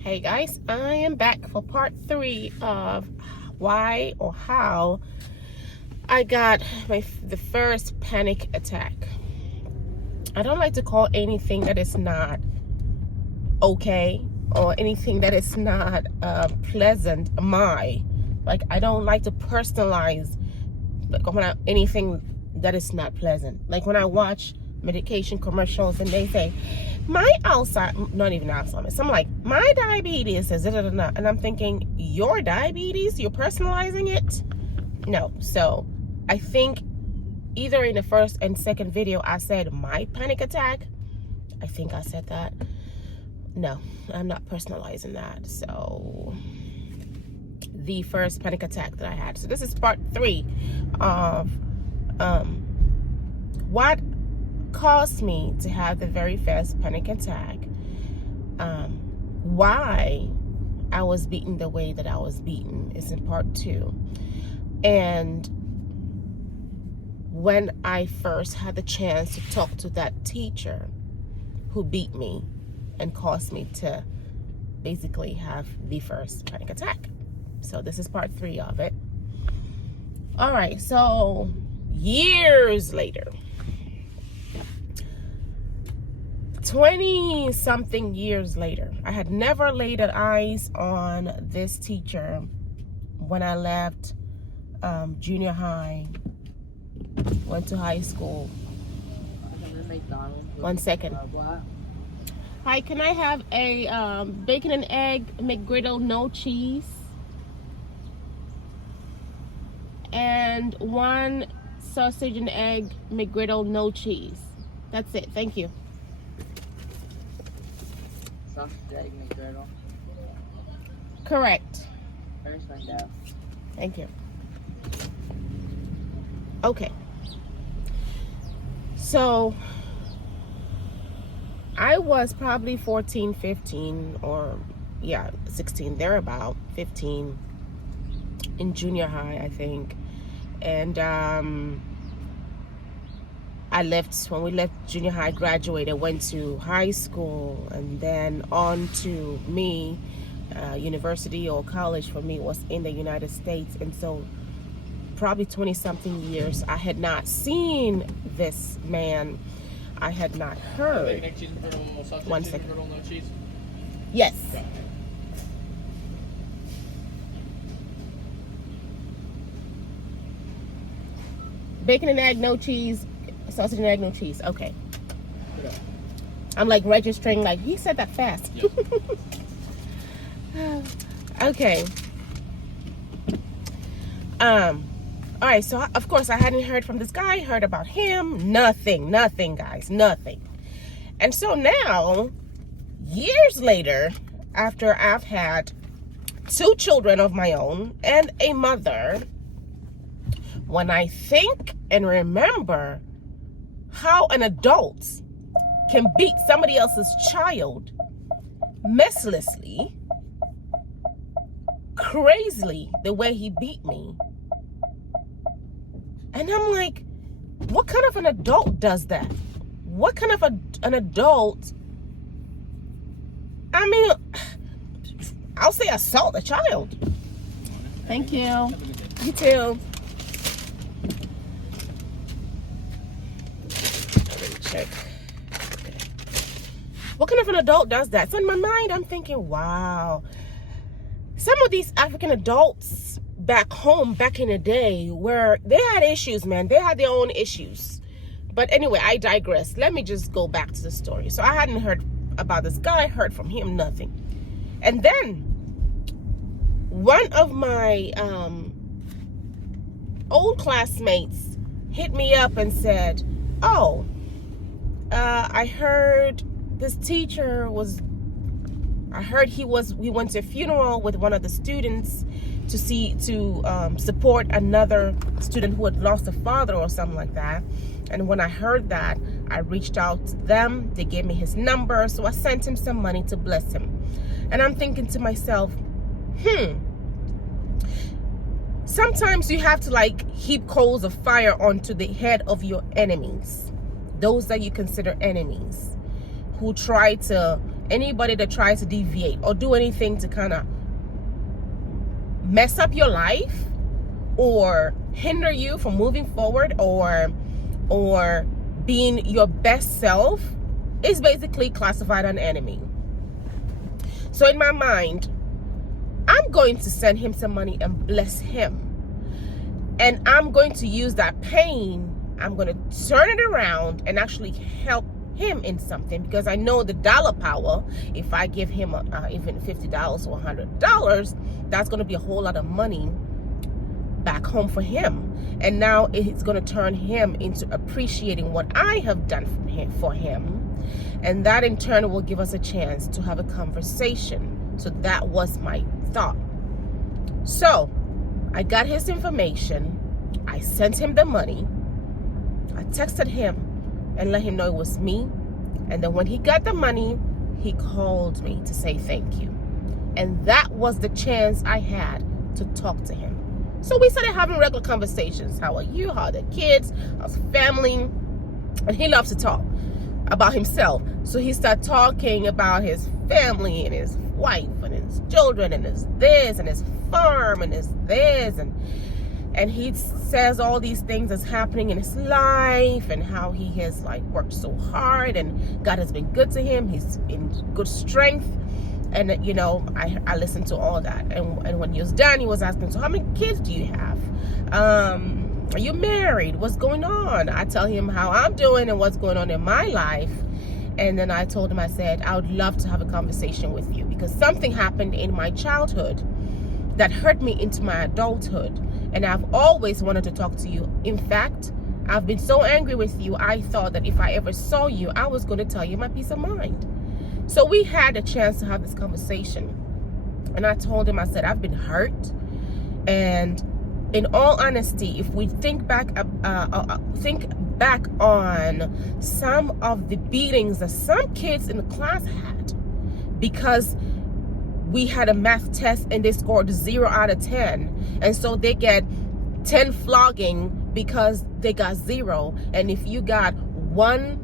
Hey guys, I am back for part 3 of why or how I got the first panic attack. I don't like to call anything that is not okay or anything that is not pleasant like I don't like to personalize anything that is not pleasant. Like when I watch medication commercials and they say my Alzheimer's, not even Alzheimer's, I'm like, my diabetes is and I'm thinking, your diabetes, you're personalizing it? No. So I think either in the first and second video I said my panic attack. I think I said that. No, I'm not personalizing that. So the first panic attack that I had. So this is part 3 of what caused me to have the very first panic attack, why I was beaten the way that I was beaten is in part 2, and when I first had the chance to talk to that teacher who beat me and caused me to basically have the first panic attack. So this is part 3 of it. All right, so years later, 20-something years later, I had never laid eyes on this teacher when I left junior high, went to high school. One second. Hi, can I have a bacon and egg McGriddle, no cheese? And 1 sausage and egg McGriddle, no cheese. That's it, thank you. Sausage, egg, McGriddle. Correct. First one down. Thank you. Okay. So I was probably 14, 15, or 16, thereabout, 15, in junior high, I think. And when we left junior high, graduated, went to high school, and then on to university or college for me was in the United States. And so probably 20-something years, I had not seen this man. I had not heard. One second. Yes. Bacon and egg, no cheese. Sausage and egg, no cheese. Okay. I'm like registering, like he said that fast. Yep. Okay. All right. So of course I hadn't heard from this guy. Heard about him. Nothing, guys. Nothing. And so now, years later, after I've had 2 children of my own and a mother, when I think and remember how an adult can beat somebody else's child mercilessly, crazily, the way he beat me, and I'm like, what kind of an adult does that? What kind of an adult, I mean, I'll say assault a child. Thank you. You too. Check. Okay. What kind of an adult does that? So in my mind, I'm thinking, wow, some of these African adults back home, back in the day, where they had issues, man. They had their own issues. But anyway, I digress. Let me just go back to the story. So I hadn't heard about this guy, heard from him, nothing. And then one of my old classmates hit me up and said, oh, I heard this teacher he went to a funeral with one of the students to support another student who had lost a father or something like that. And when I heard that, I reached out to them. They gave me his number, so I sent him some money to bless him. And I'm thinking to myself, sometimes you have to like heap coals of fire onto the head of your enemies, those that you consider enemies, who try to anybody that tries to deviate or do anything to kind of mess up your life or hinder you from moving forward or being your best self is basically classified an enemy. So in my mind, I'm going to send him some money and bless him. And I'm going to use that pain, I'm going to turn it around and actually help him in something, because I know the dollar power. If I give him even $50 or $100, that's going to be a whole lot of money back home for him. And now it's going to turn him into appreciating what I have done for him. And that in turn will give us a chance to have a conversation. So that was my thought. So I got his information. I sent him the money. I texted him and let him know it was me. And then when he got the money, he called me to say thank you. And that was the chance I had to talk to him. So we started having regular conversations. How are you? How are the kids? How's family? And he loves to talk about himself. So he started talking about his family and his wife and his children and his this and his farm and his this, and he says all these things that's happening in his life and how he has like worked so hard and God has been good to him. He's in good strength. And you know, I listened to all that, and when he was done, he was asking, so how many kids do you have? Are you married? What's going on? I tell him how I'm doing and what's going on in my life. And then I told him, I said, I would love to have a conversation with you because something happened in my childhood that hurt me into my adulthood. And I've always wanted to talk to you. In fact, I've been so angry with you, I thought that if I ever saw you, I was going to tell you my peace of mind. So we had a chance to have this conversation. And I told him, I said, I've been hurt. And in all honesty, if we think back on some of the beatings that some kids in the class had, because we had a math test and they scored 0 out of 10, and so they get 10 flogging because they got 0. And if you got one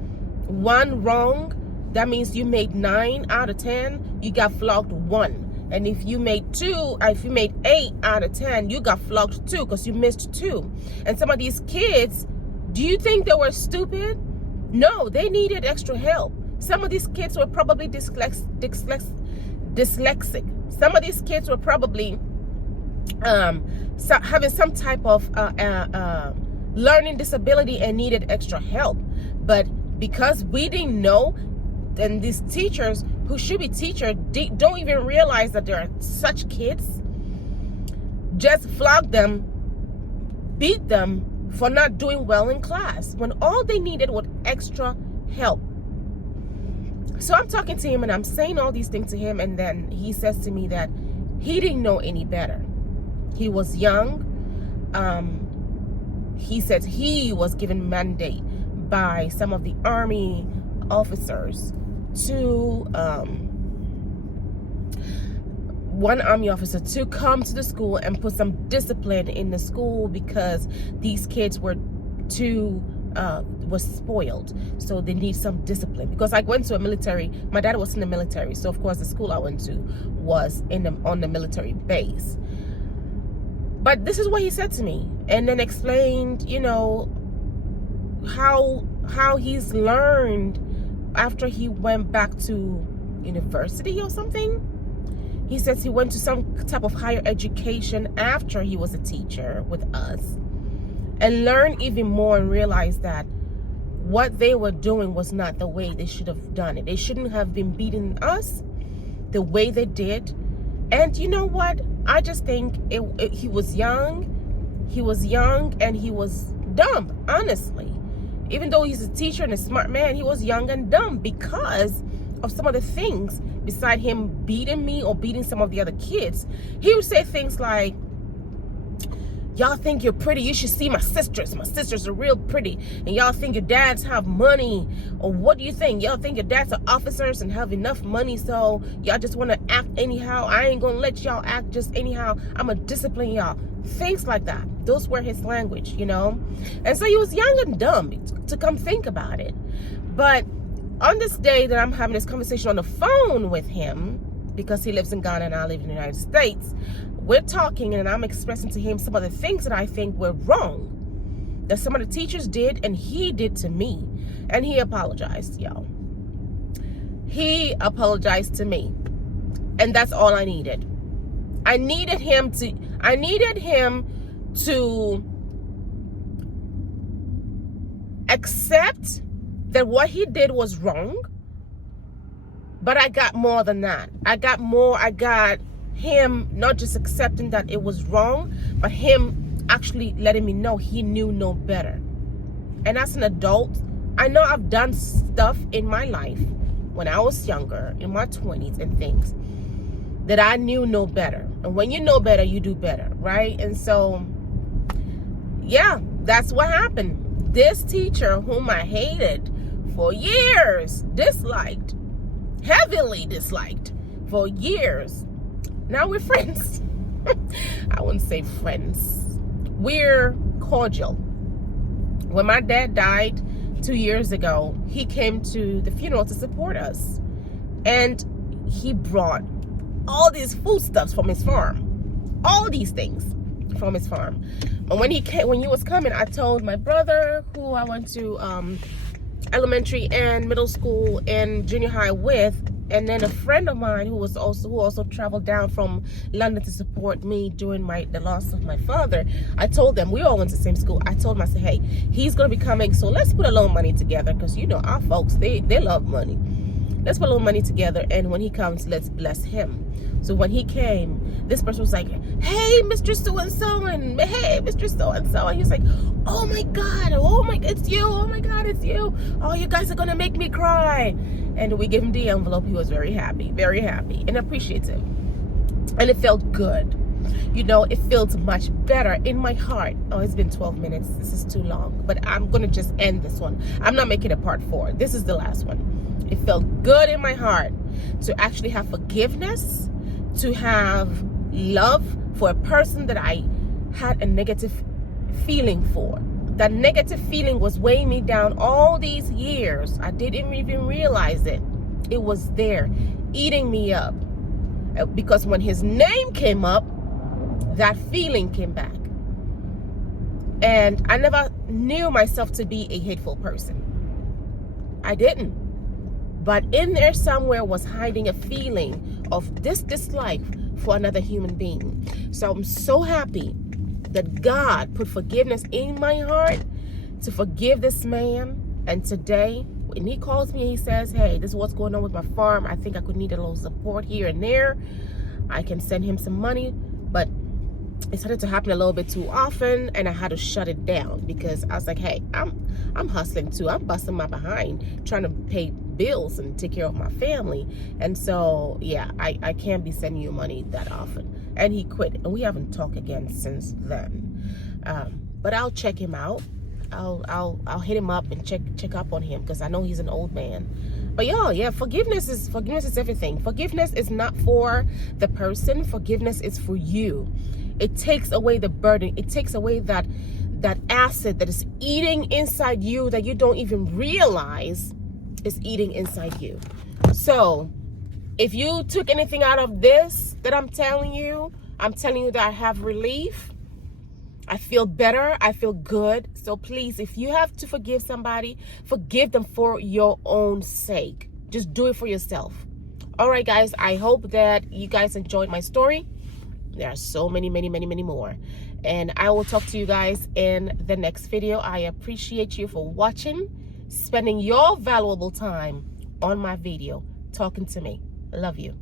wrong, that means you made 9 out of 10, you got flogged 1. And if you made 8 out of 10, you got flogged 2 because you missed 2. And some of these kids, do you think they were stupid? No, they needed extra help. Some of these kids were probably dyslexic. Some of these kids were probably having some type of learning disability and needed extra help. But because we didn't know, and these teachers who should be teachers don't even realize that there are such kids, just flog them, beat them for not doing well in class when all they needed was extra help. So I'm talking to him and I'm saying all these things to him, and then he says to me that he didn't know any better. He was young. He said he was given mandate by some of the Army officers to one Army officer to come to the school and put some discipline in the school because these kids were was spoiled, so they need some discipline. Because I went to a military, my dad was in the military, so of course the school I went to was on the military base. But this is what he said to me, and then explained, you know, how he's learned after he went back to university or something. He says he went to some type of higher education after he was a teacher with us, and learned even more and realized that what they were doing was not the way they should have done it. They shouldn't have been beating us the way they did. And you know what? I just think he was young. He was young and he was dumb, honestly. Even though he's a teacher and a smart man, he was young and dumb because of some of the things. Beside him beating me or beating some of the other kids, he would say things like, y'all think you're pretty, you should see my sisters are real pretty, and y'all think your dads have money, or what do you think, y'all think your dads are officers and have enough money, so y'all just want to act anyhow? I ain't gonna let y'all act just anyhow, I'm gonna discipline y'all. Things like that. Those were his language, you know. And so he was young and dumb to come think about it. But on this day that I'm having this conversation on the phone with him, because he lives in Ghana and I live in the United States, we're talking and I'm expressing to him some of the things that I think were wrong, that some of the teachers did and he did to me. And he apologized, y'all. He apologized to me. And that's all I needed. I needed him to accept that what he did was wrong. But I got more than that. I got him not just accepting that it was wrong, but him actually letting me know he knew no better. And as an adult, I know I've done stuff in my life when I was younger, in my 20s and things, that I knew no better. And when you know better, you do better, right? And so, yeah, that's what happened. This teacher, whom I hated for years, disliked, heavily disliked for years, now we're friends. I wouldn't say friends. We're cordial. When my dad died 2 years ago, he came to the funeral to support us. And he brought all these foodstuffs from his farm. All these things from his farm. And when he was coming, I told my brother, who I went to elementary and middle school and junior high with, and then a friend of mine who also traveled down from London to support me during the loss of my father. I told them, we all went to the same school. I told them, I said, hey, he's gonna be coming, so let's put a little money together, because you know our folks, they love money. Let's put a little money together, and when he comes, let's bless him. So when he came, this person was like, hey, Mr. So-and-so, and hey, Mr. So-and-so. And he was like, oh my God, it's you. Oh my God, it's you. Oh, you guys are gonna make me cry. And we gave him the envelope. He was very happy and appreciative. And it felt good. You know, it feels much better in my heart. Oh, it's been 12 minutes. This is too long, but I'm gonna just end this one. I'm not making it part 4. This is the last one. It felt good in my heart to actually have forgiveness, to have love for a person that I had a negative feeling for. That negative feeling was weighing me down all these years. I didn't even realize it. It was there, eating me up. Because when his name came up, that feeling came back. And I never knew myself to be a hateful person. I didn't. But in there somewhere was hiding a feeling of this dislike for another human being. So I'm so happy that God put forgiveness in my heart to forgive this man. And today, when he calls me and he says, hey, this is what's going on with my farm, I think I could need a little support here and there, I can send him some money. But it started to happen a little bit too often, and I had to shut it down, because I was like, hey, I'm hustling too. I'm busting my behind trying to pay bills and take care of my family. And so, yeah, I can't be sending you money that often. And he quit, and we haven't talked again since then. But I'll check him out. I'll hit him up and check up on him, because I know he's an old man. But y'all, yeah, forgiveness is everything. Forgiveness is not for the person. Forgiveness is for you. It takes away the burden. It takes away that acid that is eating inside you that you don't even realize is eating inside you. So if you took anything out of this that I'm telling you that I have relief. I feel better. I feel good. So please, if you have to forgive somebody, forgive them for your own sake. Just do it for yourself. All right, guys, I hope that you guys enjoyed my story. There are so many more. And I will talk to you guys in the next video. I appreciate you for watching, spending your valuable time on my video, talking to me. Love you.